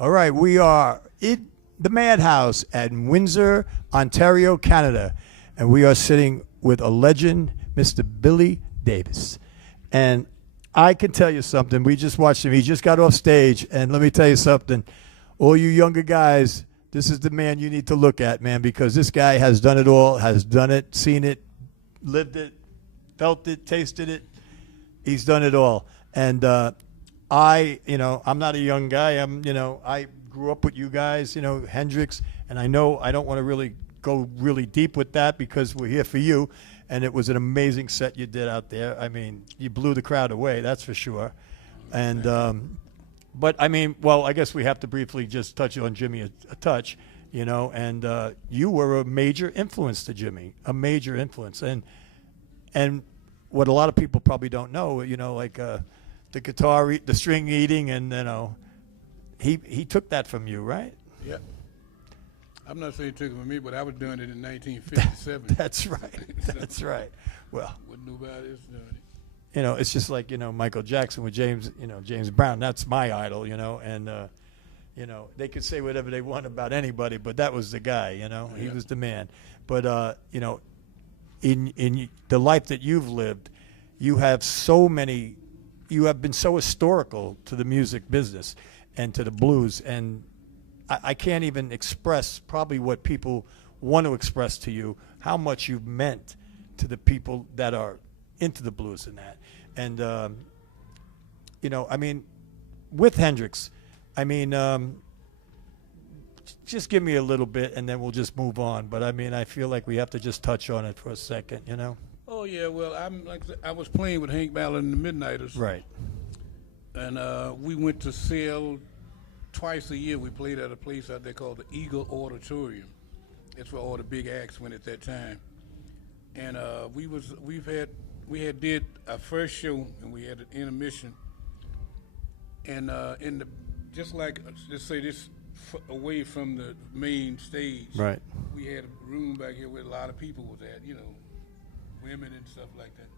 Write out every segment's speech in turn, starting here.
All right, we are in the Madhouse at Windsor, Ontario, Canada, and we are sitting with a legend, Mr. Billy Davis. And I can tell you something. We just watched him. He just got off stage, and let me tell you something. All you younger guys, this is the man you need to look at, man, because this guy has done it all, has done it, seen it, lived it, felt it, tasted it. He's done it all. And I'm not a young guy. I grew up with you guys, Hendrix, and I know I don't want to really go really deep with that because we're here for you. And it was an amazing set you did out there. I mean, you blew the crowd away, that's for sure. And but I mean, well, I guess we have to briefly just touch on Jimmy a touch, and you were a major influence to Jimmy, a major influence. And what a lot of people probably don't know, the guitar, the string eating, and he took that from you, right? Yeah. I'm not saying he took it from me, but I was doing it in 1957. That's right. That's right. Well, when nobody else doing it. It's just like Michael Jackson with James Brown. That's my idol, and they could say whatever they want about anybody, but that was the guy, he was the man. But in the life that you've lived, you have been so historical to the music business and to the blues, and I can't even express probably what people want to express to you, how much you've meant to the people that are into the blues and that. And, I mean, with Hendrix, just give me a little bit and then we'll just move on. But, I feel like we have to just touch on it for a second, Oh, yeah, well, I was playing with Hank Ballard and the Midnighters. Right. And we went to sell twice a year. We played at a place out there called the Eagle Auditorium. That's where all the big acts went at that time. And we had did our first show, and we had an intermission. And just say this away from the main stage. Right. We had a room back here where a lot of people was at, women and stuff like that.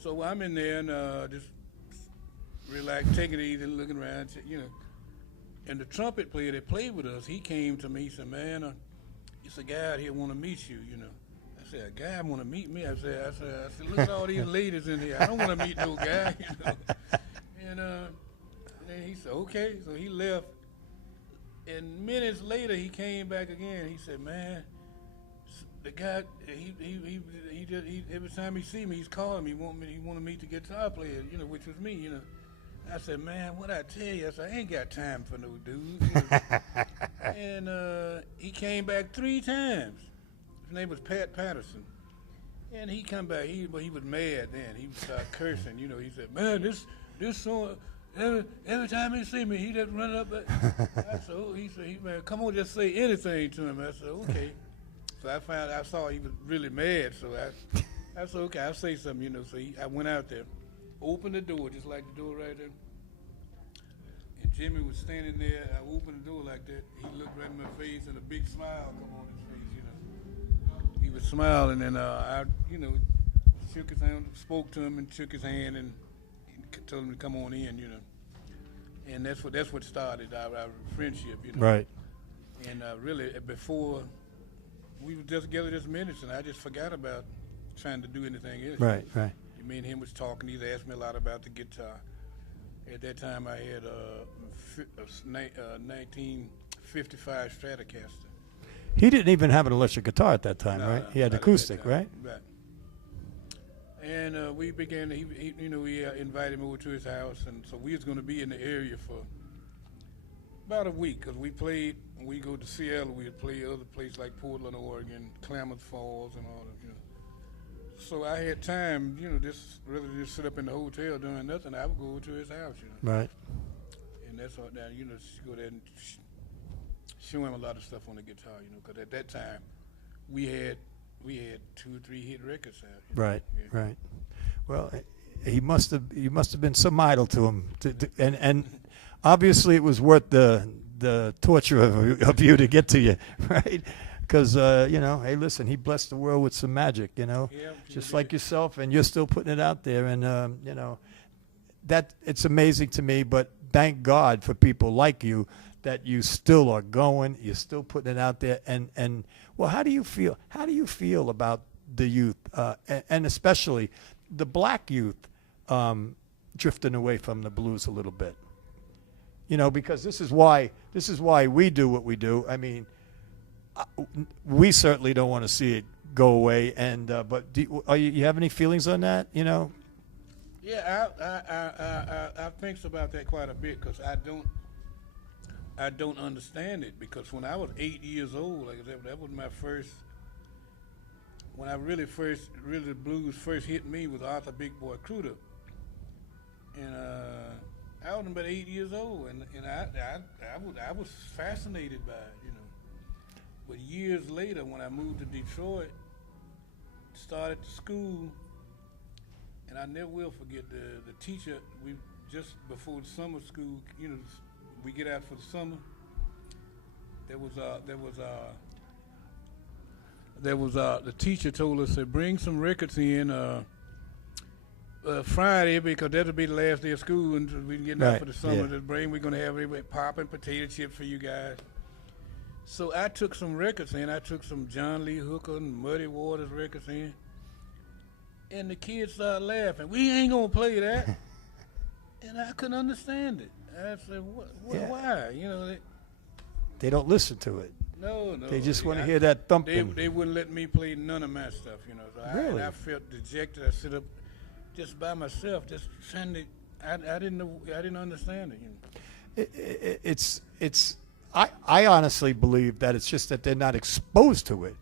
So I'm in there and just relax, taking it easy, looking around, And the trumpet player that played with us, he came to me. He said, "Man, it's a guy out here want to meet you." I said, "A guy want to meet me?" I said, "Look at all these ladies in here. I don't want to meet no guy." And then he said, "Okay." So he left. And minutes later, he came back again. He said, "Man, the guy, he every time he see me, he's calling me. He want to meet the guitar player, which was me, I said, "Man, what I tell you?" I said, "I ain't got time for no dude." And he came back 3 times. His name was Pat Patterson. And he come back, he was mad then. He started cursing, He said, "Man, this song, every time he see me, he just run up." I said, he said, "Man, come on, just say anything to him." I said, "Okay." So I saw he was really mad, so I said, "Okay, I'll say something, So I went out there. Opened the door, just like the door right there. And Jimmy was standing there. I opened the door like that. He looked right in my face, and a big smile come on his face, He was smiling, and I, shook his hand, spoke to him, and shook his hand, and told him to come on in, And that's what started our friendship, Right. And really, before we were just together just minutes, and I just forgot about trying to do anything else. Right. Me and him was talking. He's asked me a lot about the guitar. At that time, I had a 1955 Stratocaster. He didn't even have an electric guitar at that time, No, right? He had not acoustic, at that time. right? Right. And we began. He invited me over to his house, and so we was going to be in the area for about a week because we played. When we go to Seattle, we'd play other places like Portland, Oregon, Klamath Falls, and all that. So I had time, rather than just sit up in the hotel doing nothing, I would go over to his house, Right. And that's all that, go there and show him a lot of stuff on the guitar, because at that time we had 2 or 3 hit records out. Right. Right. Well, he must have been some idol to him, and obviously it was worth the torture of you to get to you, right? Because, hey, listen, he blessed the world with some magic, just like yourself, and you're still putting it out there. And, that it's amazing to me. But thank God for people like you that you still are going, you're still putting it out there. And well, how do you feel? How do you feel about the youth, and especially the black youth, drifting away from the blues a little bit? You know, because this is why we do what we do. I mean, we certainly don't want to see it go away. And but you have any feelings on that? You know? Yeah, I think about that quite a bit because I don't understand it, because when I was 8 years old, like that was my first. When I really the blues first hit me was Arthur Big Boy Cruder, and I was about 8 years old, and I was fascinated by it, you know. But years later, when I moved to Detroit, started school, and I never will forget the teacher. We just before the summer school, you know, we get out for the summer. The teacher told us to bring some records in Friday, because that'll be the last day of school and we can get out for the summer. Yeah. We're gonna have everybody popping potato chips for you guys. So I took some records in. I took some John Lee Hooker and Muddy Waters records in, and the kids started laughing. We ain't gonna play that, and I couldn't understand it. I said, why? You know, they don't listen to it. No. They just want to hear that thumping. They wouldn't let me play none of my stuff, you know. So Really? I felt dejected. I sit up just by myself, just trying to. I didn't know. I didn't understand it. You know. I honestly believe that it's just that they're not exposed to it.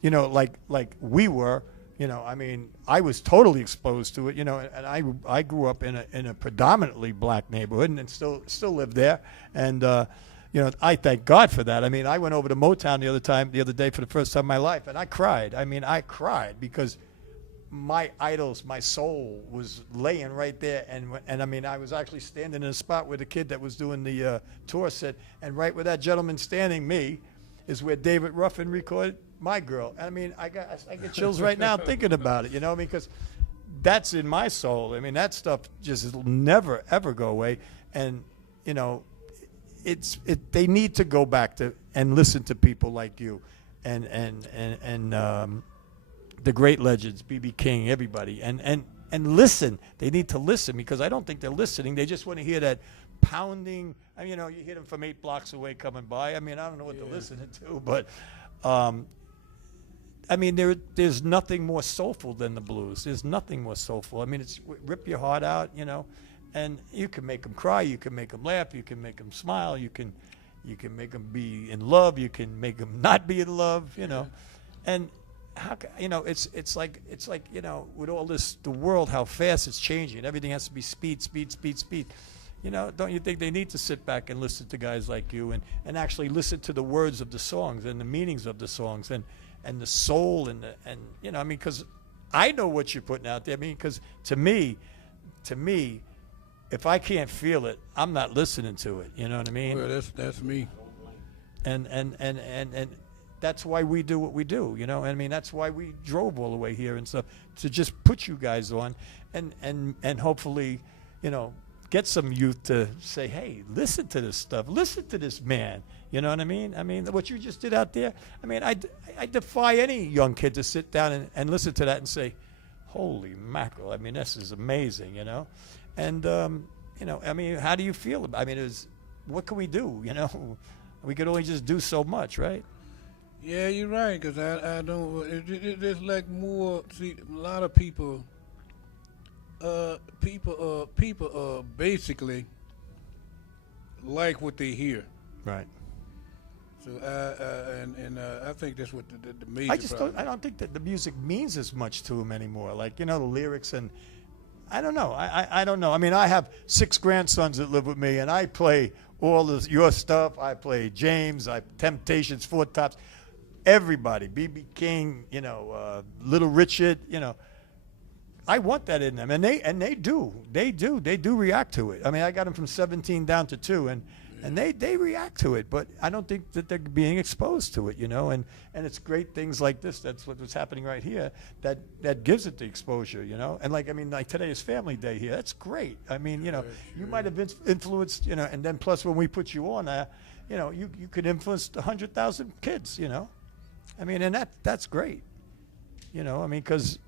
You know, like we were. You know, I mean, I was totally exposed to it. You know, and I grew up in a predominantly black neighborhood and still live there. And you know, I thank God for that. I mean, I went over to Motown the other day for the first time in my life, and I cried. I mean, I cried because my idols, my soul was laying right there. And I mean, I was actually standing in a spot where the kid that was doing the tour said, and right where that gentleman standing, me, is where David Ruffin recorded My Girl. I mean, I get chills right now thinking about it, you know, because that's in my soul. I mean, that stuff just will never, ever go away. And, you know, they need to go back to and listen to people like you and the great legends, B.B. King, everybody, and listen. They need to listen, because I don't think they're listening. They just want to hear that pounding. I mean, you know, you hear them from 8 blocks away coming by. I mean, I don't know what they're listening to, but I mean, there's nothing more soulful than the blues. There's nothing more soulful. I mean, it's rip your heart out, you know, and you can make them cry, you can make them laugh, you can make them smile, you can make them be in love, you can make them not be in love, you know, and how you know it's like you know, with all this, the world, how fast it's changing. Everything has to be speed. You know, don't you think they need to sit back and listen to guys like you and actually listen to the words of the songs and the meanings of the songs and the soul and you know, I mean, because I know what you're putting out there. I mean, because to me, if I can't feel it, I'm not listening to it. You know what I mean? Well, that's me. And that's why we do what we do. You know, I mean, that's why we drove all the way here and stuff, to just put you guys on and hopefully, you know, get some youth to say, hey, listen to this stuff. Listen to this man. You know what I mean? I mean, what you just did out there, I mean, I defy any young kid to sit down and listen to that and say, holy mackerel, I mean, this is amazing, you know? And, you know, I mean, how do you feel about it? I mean, what can we do, you know? We could only just do so much, right? Yeah, you're right, because I don't, there's like more, see, a lot of people basically like what they hear. Right. So I think that's what the major problem. I don't think that the music means as much to them anymore. Like, you know, the lyrics, and I don't know. I don't know. I mean, I have 6 grandsons that live with me, and I play all your stuff. I play James, Temptations, Four Tops, everybody, B.B. King, you know, Little Richard, you know. I want that in them, and they do react to it. I mean, I got them from 17 down to 2, and and they react to it. But I don't think that they're being exposed to it, you know. And it's great things like this. That's what's happening right here. That gives it the exposure, you know. And like today is Family Day here. That's great. I mean, you know, you might have influenced, you know, and then plus when we put you on there, you know, you could influence 100,000 kids, you know. I mean, and that's great, you know. I mean, because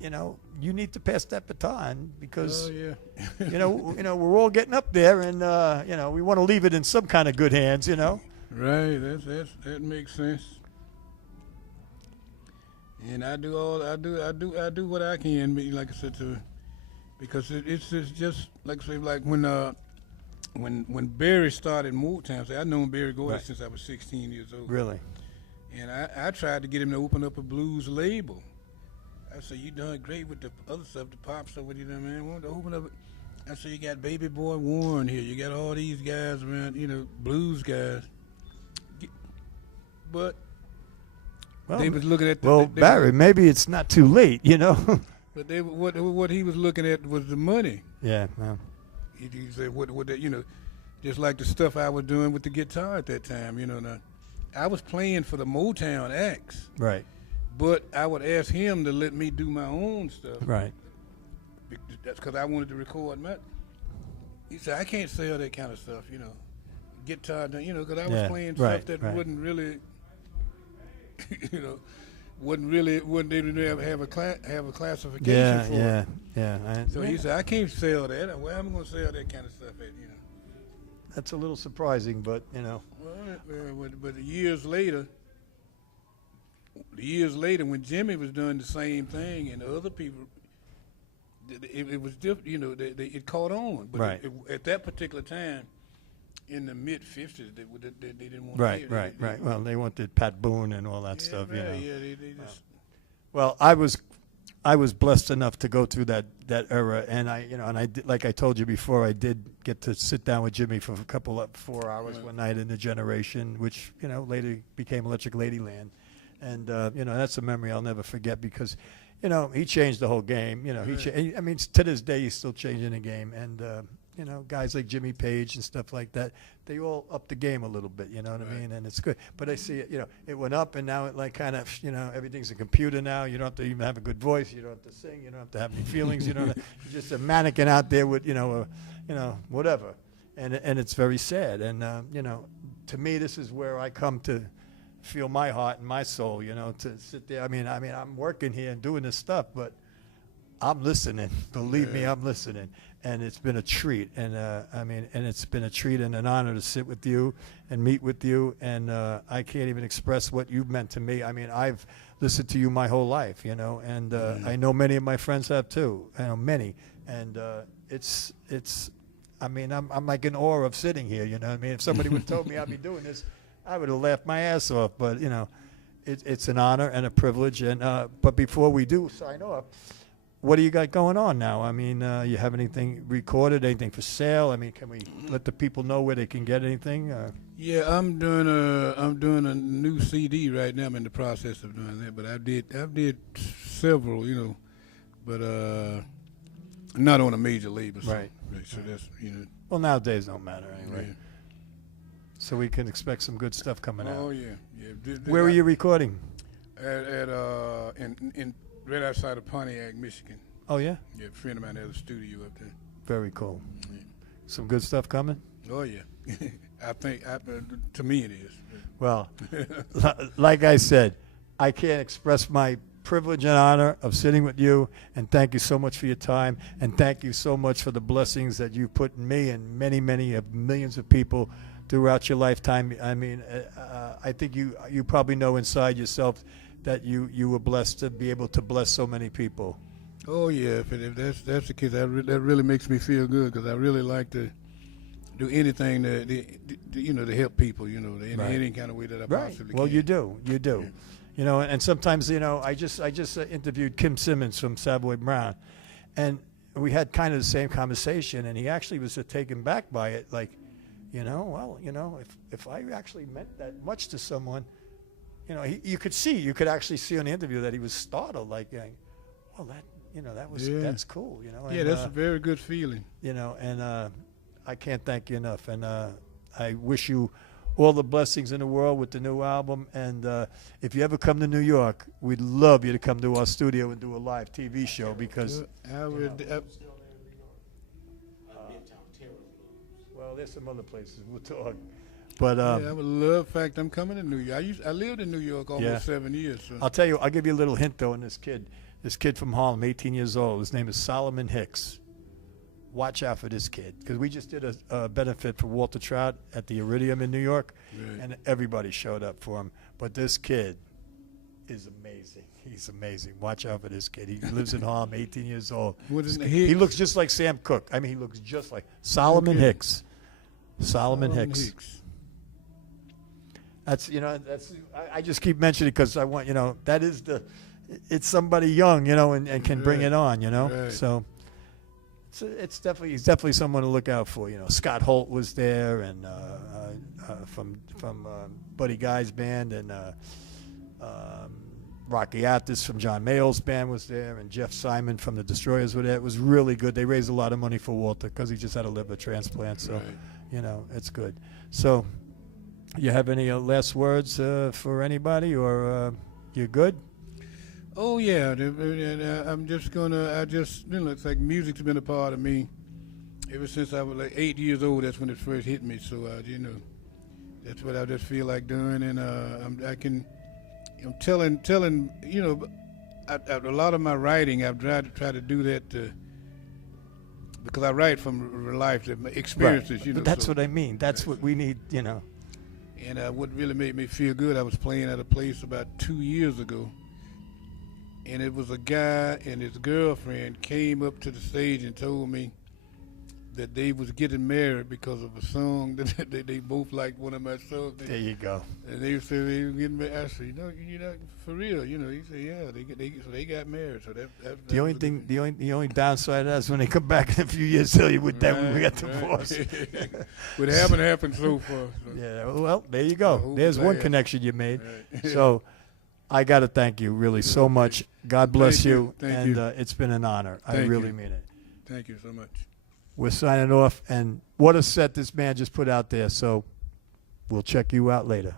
you know, you need to pass that baton because, you know, we're all getting up there, and you know, we want to leave it in some kind of good hands, you know. Right. That makes sense. And I do what I can, like I said, because it's just like I say, like when Barry started Motown. So I known Barry Gordy since I was 16 years old. Really. And I tried to get him to open up a blues label. I said, you done great with the other stuff, the pop stuff, what you done, man. Want to open up? I said, you got Baby Boy Warren here. You got all these guys around, you know, blues guys. But they was looking at Barry, maybe it's not too late, you know. But what he was looking at was the money. Yeah. Well. He said, what that, you know, just like the stuff I was doing with the guitar at that time, you know. Now, I was playing for the Motown acts. Right. But I would ask him to let me do my own stuff. Right. That's because I wanted to record my. He said, I can't sell that kind of stuff, you know. Guitar, you know, because I was playing stuff that wasn't really, you know, wouldn't they really have a classification for it. Yeah. So he said, I can't sell that. Where am I going to sell that kind of stuff at, you know? That's a little surprising, but, you know. Well, but years later, when Jimmy was doing the same thing and the other people, it was different, you know, it caught on. But at that particular time, in the mid-'50s, they didn't want to hear it. Right. Well, they wanted Pat Boone and all that stuff, you know. Yeah, they just... Well, I was blessed enough to go through that era, and I did, like I told you before, I did get to sit down with Jimmy for 4 hours one night in the Generation, which, you know, later became Electric Ladyland. And, you know, that's a memory I'll never forget because, you know, he changed the whole game. You know, I mean, to this day, he's still changing the game. And, you know, guys like Jimmy Page and stuff like that, they all up the game a little bit, you know what I mean? And it's good. But I see it, you know, it went up and now it like kind of, you know, everything's a computer now. You don't have to even have a good voice. You don't have to sing. You don't have to have any feelings. You don't have, you're just a mannequin out there with, you know, whatever. And it's very sad. And, you know, to me, this is where I come to feel my heart and my soul, you know, to sit there. I mean, I'm working here and doing this stuff, but I'm listening. Believe me, I'm listening. And it's been a treat. And, and it's been a treat and an honor to sit with you and meet with you. And I can't even express what you've meant to me. I mean, I've listened to you my whole life, you know, and I know many of my friends have too. I know many. And I'm like in awe of sitting here, you know what I mean? If somebody would have told me I'd be doing this, I would have laughed my ass off, but, you know, it's an honor and a privilege. And but before we do sign off, what do you got going on now? I mean, you have anything recorded, anything for sale? I mean, can we let the people know where they can get anything? Yeah, I'm doing a new CD right now. I'm in the process of doing that, but I did several, you know, but not on a major label. Right. So that's, you know. Well, nowadays don't matter anyway. Yeah. So we can expect some good stuff coming out. Oh yeah. Where are you recording? In right outside of Pontiac, Michigan. Oh yeah. Yeah, a friend of mine has a studio up there. Very cool. Yeah. Some good stuff coming. Oh yeah. I think to me it is. Well, like I said, I can't express my privilege and honor of sitting with you, and thank you so much for your time, and thank you so much for the blessings that you put in me and many millions of people throughout your lifetime. I mean, I think you probably know inside yourself that you were blessed to be able to bless so many people. Oh yeah, if that's the case, that really makes me feel good because I really like to do anything to help people, you know, in any kind of way that I possibly can. Well, you do. Yeah. You know, and sometimes, you know, I just interviewed Kim Simmons from Savoy Brown, and we had kind of the same conversation, and he actually was taken back by it, like, you know, well, you know, if I actually meant that much to someone, you know, you could actually see on the interview that he was startled, like, well, that, you know, that's cool, you know. Yeah, that's a very good feeling. You know, and I can't thank you enough, and I wish you all the blessings in the world with the new album. And if you ever come to New York, we'd love you to come to our studio and do a live TV show because. I would. Well, there's some other places we'll talk. But Yeah, I would love. In fact, I'm coming to New York. I lived in New York almost Yeah. 7 years. So. I'll tell you, I'll give you a little hint though on this kid from Harlem, 18 years old. His name is Solomon Hicks. Watch out for this kid because we just did a benefit for Walter Trout at the Iridium in New York, Right. and everybody showed up for him. But this kid is amazing. He's amazing. Watch out for this kid. He lives in Harlem, 18 years old. What is He looks just like Sam Cooke. I mean, he looks just like Solomon Okay. Hicks. Solomon Hicks. That's I just keep mentioning it because I want that is it's somebody young and can bring Right. it on Right. so he's definitely someone to look out for. Scott Holt was there and from Buddy Guy's band and Rocky Atis from John Mayall's band was there and Jeff Simon from the Destroyers were there. It was really good. They raised a lot of money for Walter because he just had a liver transplant. So Right. it's good. So. You have any last words for anybody, or you're good? Oh yeah, I'm just gonna. It's like music's been a part of me ever since I was like 8 years old. That's when it first hit me. So that's what I just feel like doing, and I'm telling. A lot of my writing, I've tried to do that because I write from real life, my experiences. But that's what I mean. That's what we need. And what really made me feel good, I was playing at a place about 2 years ago, and it was a guy and his girlfriend came up to the stage and told me that they was getting married because of a song that they both liked one of my songs. There you go. And they said they were getting married. I said, for real, He said, yeah, they got married. So that The only thing, the only downside of that is when they come back in a few years, tell you with that when we got divorced. But it haven't happened so far. So. Yeah. Well, there you go. There's one connection you made. Right. So. I got to thank you really so much. God bless Thank you. Thank and you. It's been an honor. I Thank really you. mean it. Thank you so much. We're signing off, and what a set this man just put out there. So we'll check you out later.